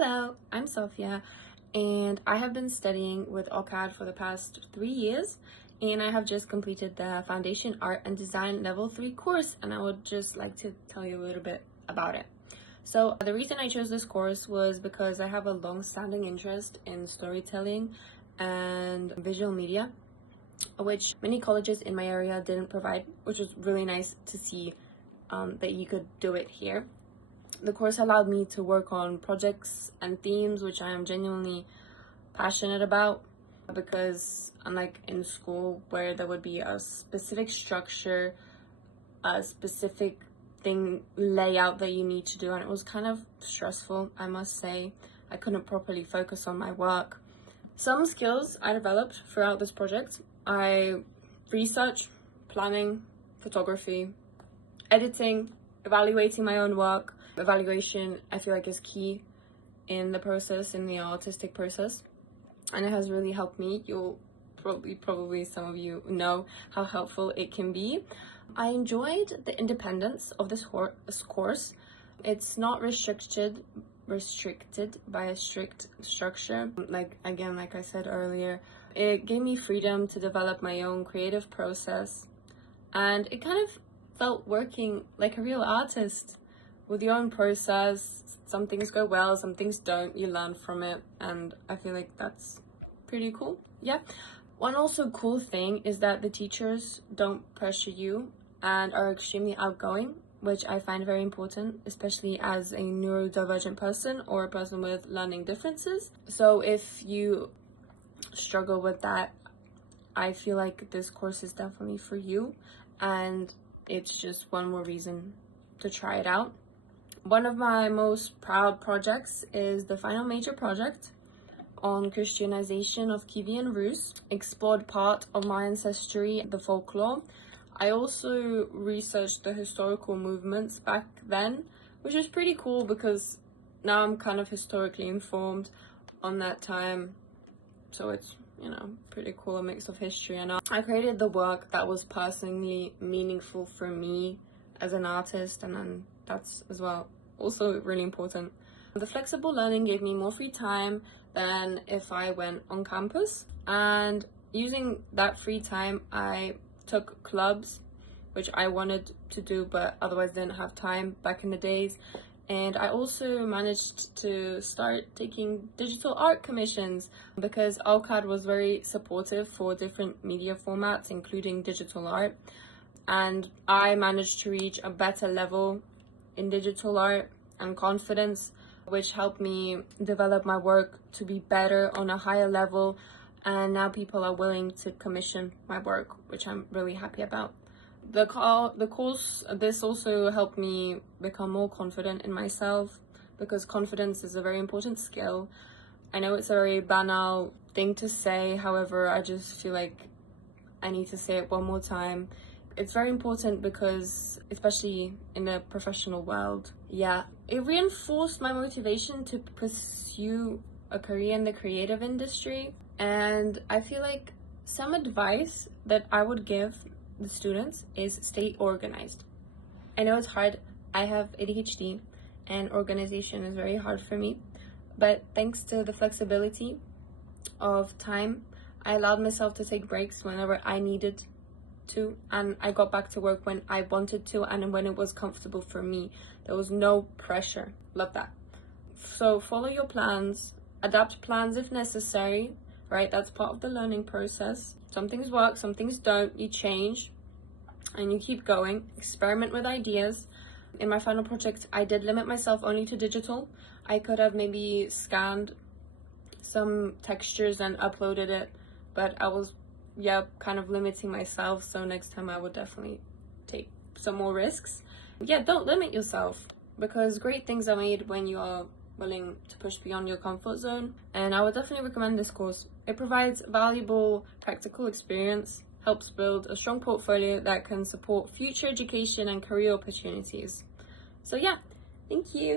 Hello, I'm Sofya, and I have been studying with OCAD for the past 3 years, and I have just completed the Foundation Art and Design Level 3 course, and I would just like to tell you a little bit about it. So the reason I chose this course was because I have a long-standing interest in storytelling and visual media, which many colleges in my area didn't provide, which was really nice to see that you could do it here. The course allowed me to work on projects and themes which I am genuinely passionate about, because unlike in school where there would be a specific structure, a specific thing layout that you need to do, and it was kind of stressful, I must say. I couldn't properly focus on my work. Some skills I developed throughout this project: research, planning, photography, editing, evaluating my own work. Evaluation, I feel like, is key in the process, in the artistic process, and it has really helped me. You'll probably some of you know how helpful it can be. I enjoyed the independence of this course. It's not restricted by a strict structure. Like I said earlier, it gave me freedom to develop my own creative process, and it kind of felt working like a real artist with your own process. Some things go well, some things don't. You learn from it, and I feel like that's pretty cool. Yeah. One also cool thing is that the teachers don't pressure you and are extremely outgoing, which I find very important, especially as a neurodivergent person or a person with learning differences. So if you struggle with that, I feel like this course is definitely for you, and it's just one more reason to try it out. One of my most proud projects is the final major project on Christianization of Kievan Rus, explored part of my ancestry, the folklore. I also researched the historical movements back then, which is pretty cool because now I'm kind of historically informed on that time. So it's, pretty cool, a mix of history and art. I created the work that was personally meaningful for me as an artist, and then that's as well also really important. The flexible learning gave me more free time than if I went on campus, and using that free time I took clubs which I wanted to do but otherwise didn't have time back in the days. And I also managed to start taking digital art commissions because OCAD was very supportive for different media formats, including digital art. And I managed to reach a better level in digital art and confidence, which helped me develop my work to be better on a higher level. And now people are willing to commission my work, which I'm really happy about. The course, this also helped me become more confident in myself, because confidence is a very important skill. I know it's a very banal thing to say, however, I just feel like I need to say it one more time. It's very important because, especially in the professional world, it reinforced my motivation to pursue a career in the creative industry. And I feel like some advice that I would give the students is stay organized. I know it's hard. I have ADHD and organization is very hard for me, but thanks to the flexibility of time, I allowed myself to take breaks whenever I needed to, and I got back to work when I wanted to and when it was comfortable for me. There was no pressure. Love that. So follow your plans, adapt plans if necessary, right? That's part of the learning process. Some things work, some things don't. You change and you keep going. Experiment with ideas. In my final project, I did limit myself only to digital. I could have maybe scanned some textures and uploaded it, but I was kind of limiting myself. So next time I would definitely take some more risks. Don't limit yourself, because great things are made when you are willing to push beyond your comfort zone. And I would definitely recommend this course. It provides valuable practical experience, helps build a strong portfolio that can support future education and career opportunities. So thank you.